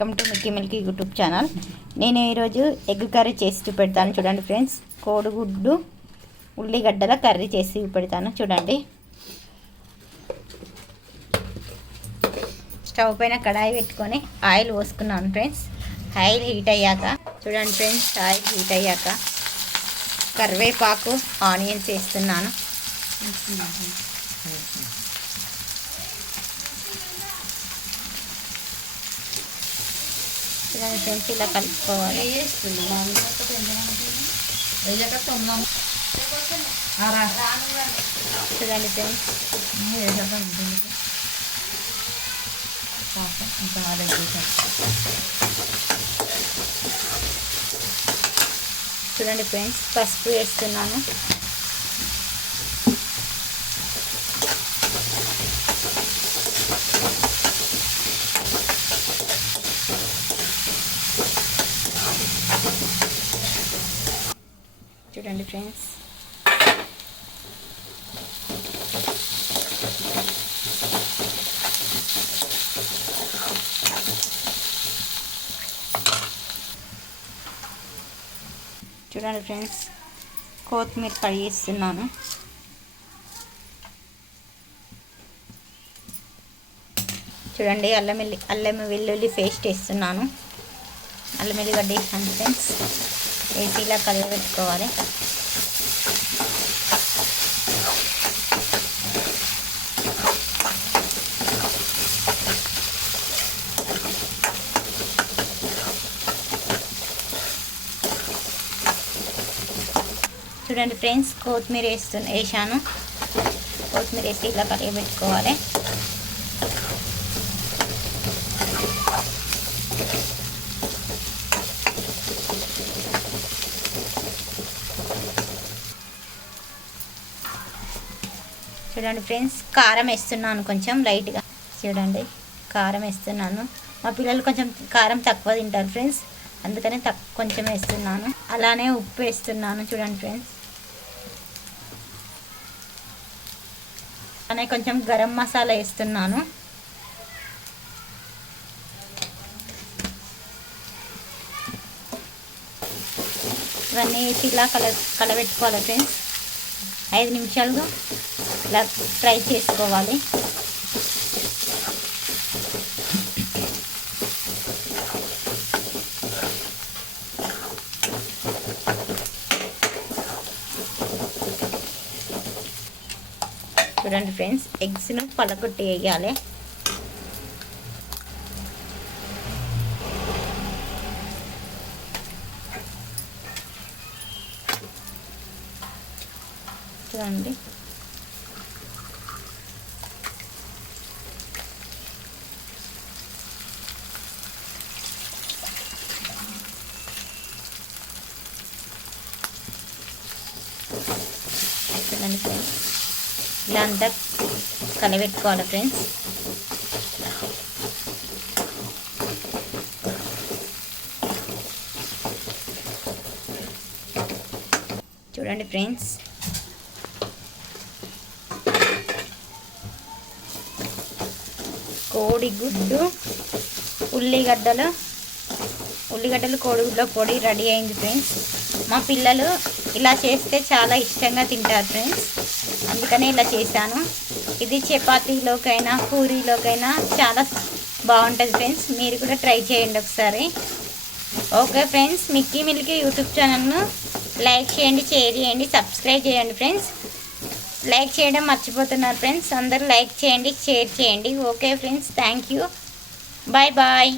Welcome to Mickey Milky YouTube channel. నేను ఈరోజు egg curry చేసి చూపెడతాను. చూడండి ఫ్రెండ్స్, కోడిగుడ్డు ఉల్లిగడ్డల కర్రీ చేసి చూపెడతాను. చూడండి, స్టవ్ పైన కడాయి పెట్టుకొని ఆయిల్ పోసుకున్నాను ఫ్రెండ్స్. ఆయిల్ హీట్ అయ్యాక చూడండి ఫ్రెండ్స్, ఆయిల్ హీట్ అయ్యాక కరివేపాకు, ఆనియన్స్ వేస్తున్నాను. చూడండి ఫ్రెండ్స్, ఇలా కలుపుకోవాలి. చూడండి ఫ్రెండ్స్, చూడండి ఫ్రెండ్స్, పసుపు వేస్తున్నాను. చూడండి ఫ్రెండ్స్, చూడండి ఫ్రెండ్స్, కొత్తిమీర కడిగేస్తున్నాను. చూడండి, అల్లం వెల్లుల్లి పేస్ట్ వేస్తున్నాను. అల్లం వెల్లిగడ్డ వేసాను ఫ్రెండ్స్. వేసి ఇలా కలబెట్టుకోవాలి. చూడండి ఫ్రెండ్స్, కొత్తిమీర వేసాను. కొత్తిమీర వేసి ఇలా కలబెట్టుకోవాలి. చూడండి ఫ్రెండ్స్, కారం వేస్తున్నాను కొంచెం లైట్గా. చూడండి, కారం వేస్తున్నాను. మా పిల్లలు కొంచెం కారం తక్కువ తింటారు ఫ్రెండ్స్, అందుకని కొంచెం వేస్తున్నాను. అలానే ఉప్పు వేస్తున్నాను. చూడండి ఫ్రెండ్స్, అలానే కొంచెం గరం మసాలా వేస్తున్నాను. ఇవన్నీ వేసి ఇలా కలబెట్టుకోవాలి ఫ్రెండ్స్. 5 నిమిషాలుగా ఇలా ఫ్రై చేసుకోవాలి. చూడండి ఫ్రెండ్స్, ఎగ్స్ను పలగొట్టి వేయాలి. చూడండి, చూడండి ఫ్రెండ్స్, ఇలా అంతా కలబెట్టుకోవాలి ఫ్రెండ్స్. చూడండి ఫ్రెండ్స్, కోడిగుడ్డు ఉల్లిగడ్డలు కోడిగుడ్ల పొడి రెడీ అయింది ఫ్రెండ్స్. మా పిల్లలు ఇలా చేస్తే చాలా ఇష్టంగా తింటారు ఫ్రెండ్స్, అందుకనే ఇలా చేశాను. ఇది చపాతీలోకైనా పూరీలోకైనా చాలా బాగుంటుంది ఫ్రెండ్స్. మీరు కూడా ట్రై చేయండి ఒకసారి. Okay friends, Mickey Milky YouTube ఛానల్ను లైక్ చేయండి, షేర్ చేయండి, సబ్స్క్రైబ్ చేయండి ఫ్రెండ్స్. లైక్ చేయడం మర్చిపోతున్నారు ఫ్రెండ్స్, అందరూ లైక్ చేయండి, షేర్ చేయండి. Okay friends, thank you, bye bye.